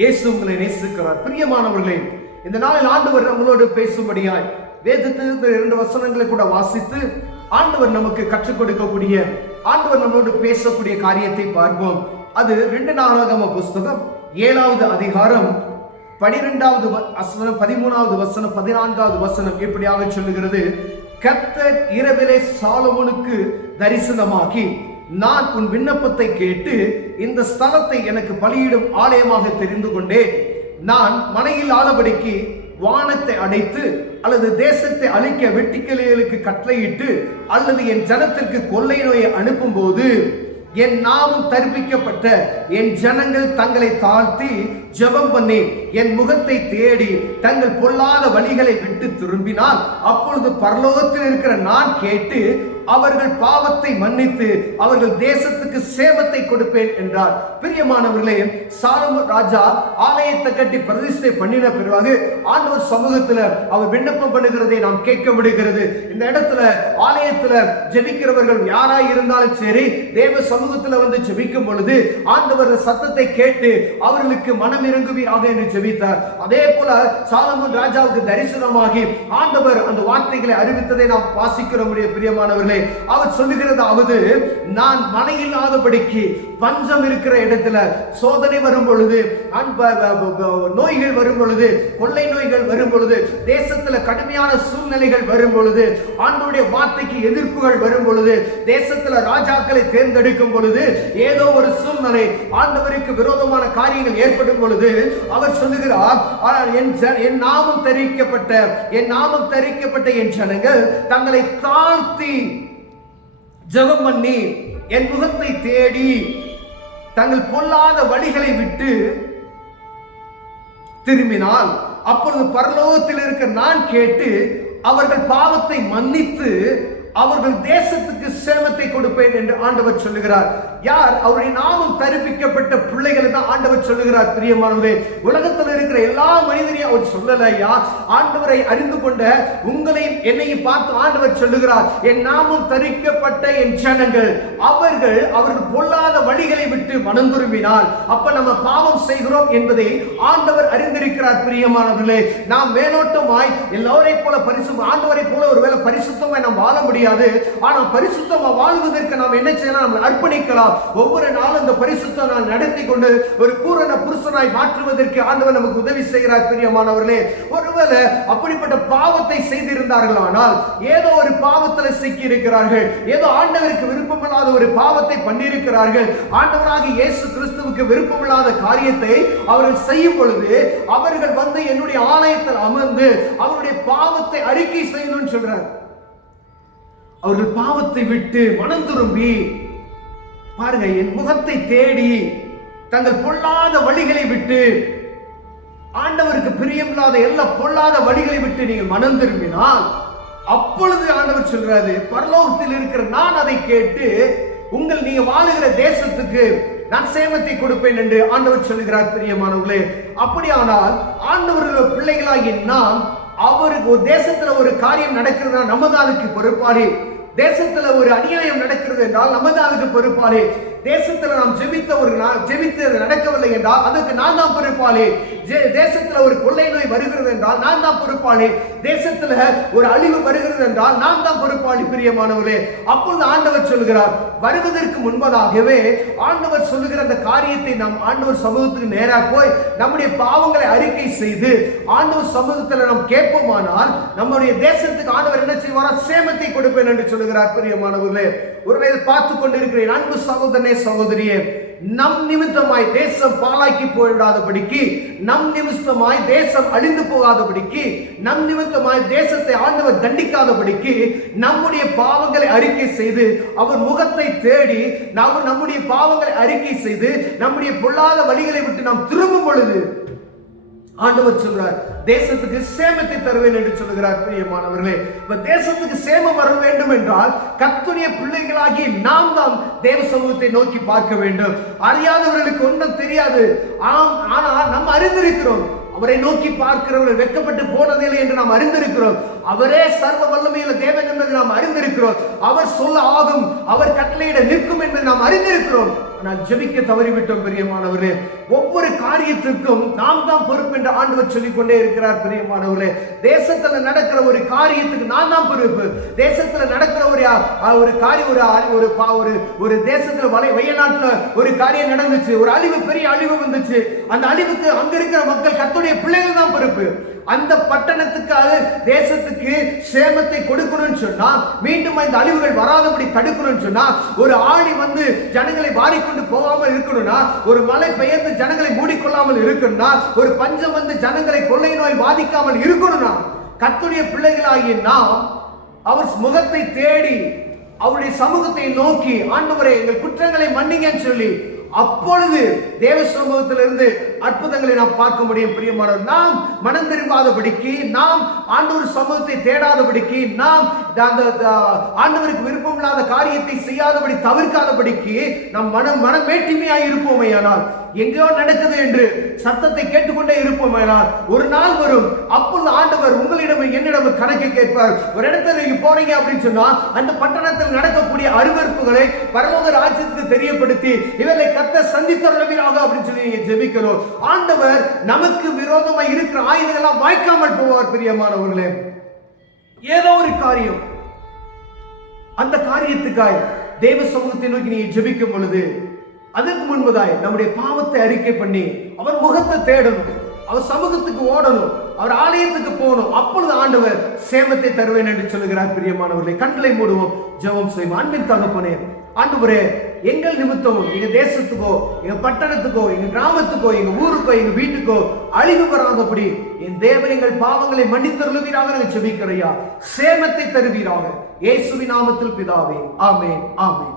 இயேசு உங்களை நேசிக்கிறார். பிரியமானவர்களே, இந்த நாளில் ஆண்டவர் நம்மளோடு பேசும்படியாய் வேதத்திலிருந்து 2 வசனங்களை கூட வாசித்து ஆண்டவர் நமக்கு கற்றுக் கொடுக்கக்கூடிய, ஆண்டவர் நம்மளோடு பேசக்கூடிய காரியத்தை பார்ப்போம். அது 2 நாளாகம புஸ்தகம் 7வது அதிகாரம் 12வது வசனம், 13வது வசனம், 14வது வசனம் இப்படியாக சொல்லுகிறது. கர்த்தர் இரவிலே சாலமோனுக்கு தரிசனமாகி, நான் உன் விண்ணப்பத்தை கேட்டு இந்த ஸ்தலத்தை எனக்கு பலியிடும் ஆலயமாக தெரிந்து கொண்டேன். நான் மனையில் ஆனபடிக்கு வானத்தை அடைத்து அல்லது தேசத்தை அழிக்க வெட்டுக்கிளிகளுக்கு கட்டளையிட்டு அல்லது என் ஜனத்திற்கு கொள்ளை நோயை அனுப்பும் போது என் நாமம் தரிப்பிக்கப்பட்ட என் ஜனங்கள் தங்களை தாழ்த்தி ஜெபம் பண்ணி என் முகத்தை தேடி தங்கள் பொல்லாத வழிகளை விட்டு திரும்பினால் அப்பொழுது பரலோகத்தில் இருக்கிற நான் கேட்டு அவர்கள் பாவத்தை மன்னித்து அவர்கள் தேசத்துக்கு சேமத்தை கொடுப்பேன் என்றார். பிரியமானவர்களே, சாலமோன் ராஜா ஆலயத்தை கட்டி பிரதிஷ்டை பண்ணின பிறகு ஆண்டவர் சமூகத்தில் அவர் விண்ணப்பம் பண்ணுகிறதை நாம் கேட்க முடிகிறது. இந்த இடத்துல ஆலயத்துல ஜெபிக்கிறவர்கள் யாராய் இருந்தாலும் சரி, தேவ சமூகத்துல வந்து ஜெபிக்கும் பொழுது ஆண்டவர் சத்தத்தை கேட்டு அவர்களுக்கு மனம் இறங்குவீராக என்று ஜெபித்தார். அதே போல சாலமோன் ராஜாவுக்கு தரிசனமாகி ஆண்டவர் அந்த வார்த்தைகளை அறிவித்ததை நாம் வாசிக்கிற முடிய. பிரியமானவர்களே, அவர் சொல்லுகிறதாவது, நான் மனையில்லாதபடிக்கு பஞ்சம் இருக்கிற இடத்துல சோதனை வரும் பொழுது, நோய்கள் வரும் பொழுது, கொள்ளை நோய்கள் வரும் பொழுது, தேசத்துல கடுமையான சூழ்நிலைகள் வரும் பொழுது, ஆண்டவருடைய வார்த்தைக்கு எதிர்ப்புகள் வரும் பொழுது, தேசத்துல ராஜாக்களை தேர்ந்தெடுக்கும் பொழுது, ஏதோ ஒரு சூழ்நிலை ஆண்டவருக்கு விரோதமான காரியங்கள் ஏற்படும் பொழுது அவர் சொல்லுகிறார், என் நாமம் தரிக்கப்பட்ட என் ஜனங்கள் தங்களை தாழ்த்தி ஜெபம் பண்ணி என் முகத்தை தேடி தங்கள் பொல்லாத வழிகளை விட்டு திரும்பினால் அப்பொழுது பரலோகத்தில் இருக்க நான் கேட்டு அவர்கள் பாவத்தை மன்னித்து அவர்கள் தேசத்துக்கு சேமத்தை கொடுப்பேன் என்று ஆண்டவர் சொல்லுகிறார். யார்? அவருடைய நாமம் தரிப்பிக்கப்பட்ட பிள்ளைகளை தான் ஆண்டவர் சொல்லுகிறார். பிரியமானவரே, உலகத்தில் இருக்கிற எல்லா மனிதரையும் அவர் சொல்லலையா, ஆண்டவரை அறிந்து கொண்ட உங்களையும் என்னையும் பார்த்து ஆண்டவர் சொல்லுகிறார், என் நாமம் தரிக்கப்பட்ட என் ஜனங்கள் அவர்கள் பொல்லாத வழிகளை விட்டு மனம் திரும்பினால், அப்ப நம்ம பாவம் செய்கிறோம் என்பதை ஆண்டவர் அறிந்திருக்கிறார். பிரியமானவர்களே, நாம் மேலோட்டமாய் எல்லோரையும் போல ஆண்டவரை போல ஒருவேளை பரிசுத்தமாய் நாம் வாழ முடியாது. ஆனா பரிசுத்தமா வாழ்வதற்கு நாம் என்ன செய்யலாம்? நாம் அர்ப்பணிக்கலாம். ஒவ்வொரு நாளும் இந்த பரிசுத்த நாள் நடத்தி கொண்டு ஒரு பூரண புருஷனாய் மாற்றுவதற்கு ஆண்டவர் நமக்கு உதவி செய்கிறார். பிரியமானவர்களே, ஒருவேளை அப்படிப்பட்ட பாவத்தை செய்திருந்தார்களானால், ஏதோ ஒரு பாவத்தில் சிக்கி இருக்கிறார்கள், ஏதோ ஆண்டவருக்கு விருப்பமில்லாத ஒரு பாவத்தை பண்ணியிருக்கிறார்கள், ஆண்டவராகிய இயேசு கிறிஸ்துவுக்கு விருப்பமில்லாத காரியத்தை அவர்கள் செய்யும் பொழுது அவர்கள் வந்து என்னுடைய ஆலயத்தில் அமர்ந்து அவருடைய பாவத்தை அறிக்கை செய்யணும்னு சொல்றார். அவர்கள் பாவத்தை விட்டு மனம் திரும்பி பாருங்க, என் முகத்தை தேடி தங்கள் பொல்லாத வழிகளை விட்டு, ஆண்டவருக்கு பிரியமில்லாத எல்லா பொல்லாத வழிகளை விட்டு நீங்கள் மனம் திரும்பினால் அப்பொழுது ஆண்டவர் சொல்றாரு, பரலோகத்தில் இருக்கிற நான் அதை கேட்டு நீங்க வாழுகிற தேசத்துக்கு நான் சேமத்தை கொடுப்பேன் என்று ஆண்டவர் சொல்லுகிறார். பிரியமானவர்களே, அப்படியானால் ஆண்டவர்கள் பிள்ளைகளாகி நாம் அவருக்கு ஒரு தேசத்துல ஒரு காரியம் நடக்கிறதா நம்ம தான் அதுக்கு பொறுப்பாளி. தேசத்துல ஒரு அநியாயம் நடக்கிறது என்றால் நம்ம தான் அதுக்கு பொறுப்பாளி. தேசத்துல நாம் ஜெபித்தது நடக்கவில்லை என்றால் அதுக்கு நான் தான் பொறுப்பாளி. தேசத்துல ஒரு கொள்ளை நோய் வருகிறது என்றால் நான் தான் பொறுப்பாளி. தேசத்துல ஒரு அழிவு வருகிறது என்றால் நான் தான் பொறுப்பாளி. பிரியமானவர்களே, அப்பொழுது ஆண்டவர் சொல்கிறார், வருவதற்கு முன்பதாகவே ஆண்டவர் சொல்லுகிற அந்த காரியத்தை நாம் ஆண்டவர் சமூகத்துக்கு நேராக போய் நம்முடைய பாவங்களை அறிக்கை செய்து ஆண்டவர் சமூகத்தில் நாம் கேட்போமானால் நம்முடைய தேசத்துக்கு ஆண்டவர் என்ன செய்வாரா? சேமத்தை கொடுப்பேன் என்று சொல்லுகிறார். பிரியமானவர்களே, ஒருவேளை பார்த்து கொண்டிருக்கிறேன் அன்பு சகோதரனே, சகோதரியே, நம் நிமித்தமாய் தேசம் பாழாக்கி போயிடாதபடிக்கு, நம் நிமித்தமாய் தேசம் அழிந்து போகாதபடிக்கு, நம் நிமித்தமாய் தேசத்தை ஆண்டவர் தண்டிக்காதபடிக்கு நம்முடைய பாவங்களை அறிக்கை செய்து அவர் முகத்தை தேடி நம்முடைய பாவங்களை அறிக்கை செய்து நம்முடைய பொல்லாத வழிகளை விட்டு நாம் திரும்பும் பொழுது ஆண்டவர் சொல்றார், தேசத்துக்கு சேமத்தை தருவேன் என்று சொல்லுகிறார். பிரியமானவர்களே, தேசத்துக்கு சேமம் வர வேண்டும் என்றால் கர்த்தருடைய பிள்ளைகளாகி நாம் தான் தேவ சமூகத்தை நோக்கி பார்க்க வேண்டும். அறியாதவர்களுக்கு ஒன்றும் தெரியாது, ஆனால் நம்ம அறிந்திருக்கிறோம். அவரை நோக்கி பார்க்கிறவர்கள் வெட்கப்பட்டு போனதில்லை என்று நாம் அறிந்திருக்கிறோம். அவரே சர்வ வல்லமையுள்ள தேவன் என்பதை நாம் அறிந்திருக்கிறோம். அவர் சொல்ல ஆகும், அவர் கட்டளையிட நிற்கும் என்பதை நாம் அறிந்திருக்கிறோம். ஆனால் ஜெபிக்க தவறிவிட்டோம் பிரியமானவர்களே. ஒவ்வொரு காரியத்திற்கும் நாம் தான் பொறுப்பு என்று ஆண்டவர் சொல்லிக் கொண்டே இருக்கிறார் பிரியமானவர்களே. தேசத்துல நடக்கிற ஒரு காரியத்துக்கு நான் தான் பொறுப்பு. தேசத்துல நடக்கிற ஒரு காரியம், ஒரு தேசத்துல வயநாட்டுல ஒரு காரியம் நடந்துச்சு, ஒரு அழிவு, பெரிய அழிவு வந்துச்சு. அந்த அழிவுக்கு அங்க இருக்கிற மக்கள், கர்த்தருடைய பிள்ளைகள் தான் பொறுப்பு. அந்த பட்டணத்துக்காக, தேசத்துக்கு சேமத்தை கொடுக்கணும்னு சொன்னா, மீண்டும் இந்த அழிவுகள் வராதபடி தடுக்கணும்னு சொன்னா, ஒரு ஆழி வந்து ஜனங்களை வாரிக்கொண்டு போகாமல் இருக்கணும்னா, ஒரு மழை பெயர்ந்து ஜனங்களை மூடிக்கொள்ளாமல் இருக்கணும்னா, ஒரு பஞ்சம் வந்து ஜனங்களை கொள்ளை நோய் பாதிக்காமல் இருக்கணும்னா, கர்த்தருடைய பிள்ளைகளாகிய நாம் அவர் முகத்தை தேடி அவருடைய சமூகத்தை நோக்கி, ஆண்டவரே எங்கள் குற்றங்களை மன்னிங்கன்னு சொல்லி, அப்பொழுது தேவ சமூகத்திலிருந்து அற்புதங்களை நாம் பார்க்க முடியும் பிரியமானவர். நாம் மனம் திரும்பாதபடிக்கு, நாம் ஆண்டவர் சமூகத்தை தேடாதபடிக்கு, நாம் ஆண்டவருக்கு விருப்பம் இல்லாத காரியத்தை செய்யாதபடி தவிர்க்காதபடிக்கு நாம் மனம் மேட்டிமையாய் இருப்போமையானால், எங்கேயோ நடக்குது என்று சத்தத்தை கேட்டுக்கொண்டே இருப்போமையானால், ஒரு நாள் வரும், அப்பொழுது ஆண்டவர் உங்களிடம் என்னிடம் கணக்கு கேட்பார். ஒரு இடத்துல நீங்க போறீங்க அப்படின்னு சொன்னா, அந்த பட்டணத்தில் நடக்கக்கூடிய அருவருப்புகளை பரலோக ராஜ்யத்துக்கு தெரியப்படுத்தி, இவரை கர்த்தர் சந்தித்தருளுவீராக அப்படின்னு சொல்லி நீங்க ஜெபிக்கணும். ஆண்டவர் நமக்கு விரோதமாக இருக்கிற ஆயுதங்கள்லாம் வாய்க்காமல் போவார் பிரியமானவர்களே. ஏதோ ஒரு காரியம், அந்த காரியத்துக்காய் தேவ சமூகத்தை நோக்கி நீங்க ஜெபிக்கும் பொழுது, அதற்கு முன்பதாய் நம்முடைய பாவத்தை அறிக்கை பண்ணி அவர் முகத்தை தேடணும், அவர் சமூகத்துக்கு ஓடணும், அவர் ஆலயத்துக்கு போகணும். அப்பொழுது ஆண்டவர் சேமத்தை தருவேன் என்று சொல்லுகிறார் பிரியமானவர்களை. கண்களை மூடுவோம், ஜெபம் செய்வோம். அன்பின் தகப்பனே, ஆண்டவரே, எங்கள் நிமித்தமும் எங்க தேசத்துக்கோ, எங்க பட்டணத்துக்கோ, எங்க கிராமத்துக்கோ, எங்க ஊருக்கோ, எங்க வீட்டுக்கோ அழிவு வராதபடி என் தேவன் எங்கள் பாவங்களை மன்னித்தருளுவீராக நாங்கள் ஜெபிக்கிறையா, சேமத்தை தருவீராக. இயேசுவின் நாமத்தில் பிதாவே, ஆமென், ஆமென்.